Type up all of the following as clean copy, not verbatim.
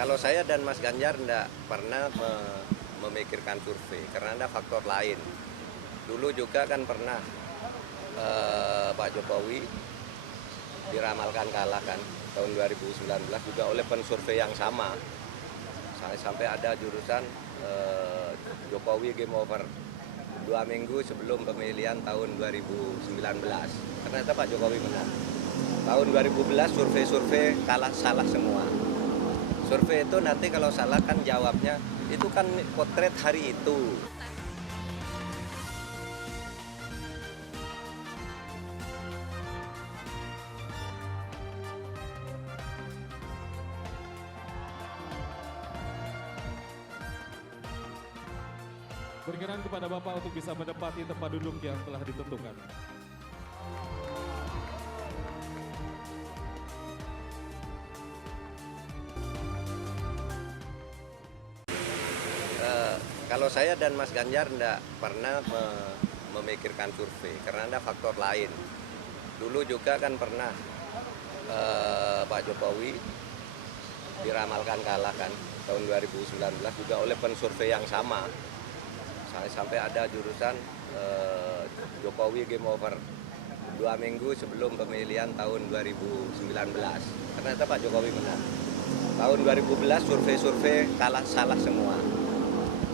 Kalau saya dan Mas Ganjar tidak pernah memikirkan survei karena ada faktor lain. Dulu juga kan pernah Pak Jokowi diramalkan kalah kan tahun 2019 juga oleh pensurvei yang sama. Sampai ada jurusan Jokowi game over 2 minggu sebelum pemilihan tahun 2019. Ternyata Pak Jokowi menang. Tahun 2011 survei kalah, salah semua. Survei itu nanti kalau salah kan jawabnya itu kan potret hari itu. Berkenan kepada Bapak untuk bisa menempati tempat duduk yang telah ditentukan. Kalau saya dan Mas Ganjar tidak pernah memikirkan survei karena ada faktor lain. Dulu juga kan pernah Pak Jokowi diramalkan kalah kan tahun 2019 juga oleh pensurvei yang sama. Sampai ada jurusan Jokowi game over 2 minggu sebelum pemilihan tahun 2019. Ternyata Pak Jokowi menang. Tahun 2011 survei kalah, salah semua.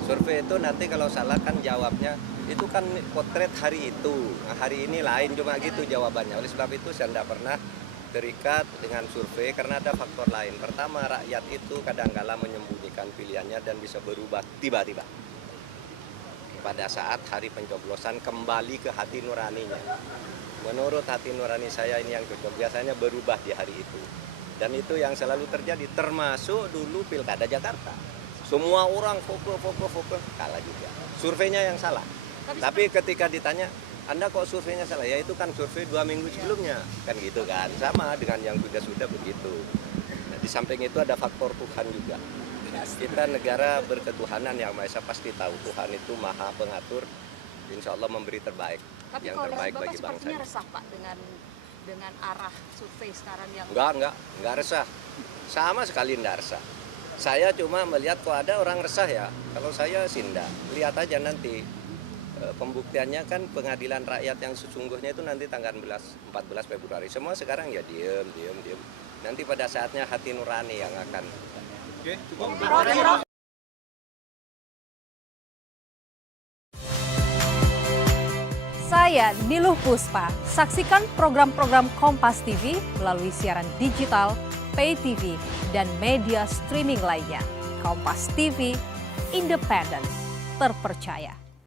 Survei itu nanti kalau salah kan jawabnya itu kan potret hari itu. Nah, hari ini lain, cuma gitu jawabannya. Oleh sebab itu saya tidak pernah terikat dengan survei karena ada faktor lain. Pertama, rakyat itu kadang-kala menyembunyikan pilihannya dan bisa berubah tiba-tiba. Pada saat hari pencoblosan kembali ke hati nuraninya. Menurut hati nurani saya ini yang cocok, biasanya berubah di hari itu. Dan itu yang selalu terjadi, termasuk dulu Pilkada Jakarta. Semua orang fokus, kalah juga. Surveinya yang salah. Tapi ketika ditanya, Anda kok surveinya salah? Ya itu kan survei 2 minggu sebelumnya. Kan gitu kan, sama dengan yang sudah begitu. Nah, di samping itu ada faktor Tuhan juga. Kita negara berketuhanan yang Maha Esa, pasti tahu Tuhan itu maha pengatur, insya Allah memberi terbaik. Tapi yang terbaik Bapak bagi bangsa. sepertinya resah Pak dengan arah survei sekarang yang... Enggak resah. Sama sekali enggak resah. Saya cuma melihat kok ada orang resah ya. Kalau saya sih enggak. Lihat aja nanti. Pembuktiannya kan pengadilan rakyat yang sesungguhnya itu nanti tanggal 14 Februari. Semua sekarang ya diem. Nanti pada saatnya hati nurani yang akan. Oke, cukup. Saya Niluh Puspa. Saksikan program-program Kompas TV melalui siaran digital, pay TV, dan media streaming lainnya. Kompas TV, independen, terpercaya.